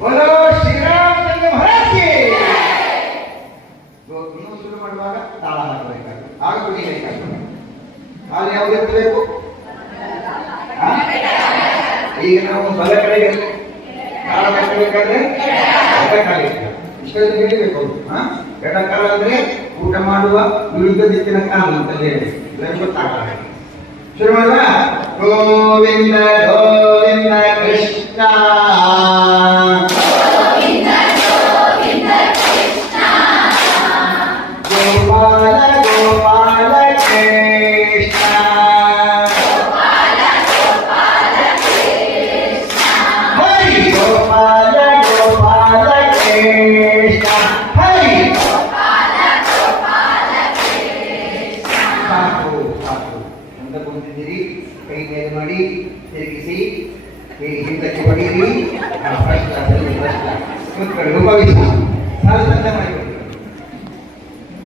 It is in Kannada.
बोलो ಶ್ರೀರಾಮಚಂದ್ರ ಮಹಾರಾಜ್ ಇನ್ನೂ ಶುರು ಮಾಡುವಾಗ ತಾಳ ಹಾಕಬೇಕಾಗ್ತದೆ, ಆಗ ಕುಡಿಬೇಕಾಗ್ತದೆ. ಹಾಲು ಯಾವ್ದು ಎತ್ತಬೇಕು? ಈಗ ನಾವು ಬಲ ಕಡೆಗೆ ತಾಳ ಹಾಕಬೇಕಾದ್ರೆ ಎಡಕಾಲ ಇಷ್ಟೊಂದು ಹಿಡಿಬೇಕು. ಎಡಕಾಲ ಅಂದ್ರೆ ಊಟ ಮಾಡುವ ವಿರುದ್ಧ ದಿಕ್ಕಿನ ಕಾಲ ಅಂತ ಹೇಳಿ ಗೊತ್ತಾಗಲ್ಲ. ಶುರು ಮಾಡುವ. ಗೋವಿಂದ ಗೋವಿಂದ ಕೃಷ್ಣ ಗೋಪಾಲ ಗೋಪಾಲ ಕೃಷ್ಣ ಹರಿ ಗೋಪಾಲ ಗೋಪಾಲ ಕೃಷ್ಣ ಹರಿ. ಸಾಕು ಸಾಕು ಅಂತ ಕುಂತಿದ್ದೀರಿ. ಕೈ ಮೇಲೆ ಮಾಡಿ ತಿರುಗಿಸಿ ಹೀಗೆ ಹಿಂದಕ್ಕೆ ಹೊಡೀರಿ. ಕುತ್ಕೊಳ್ಳಿ, ಉಪವಿಸ ಸಾಲು ಮಾಡಿ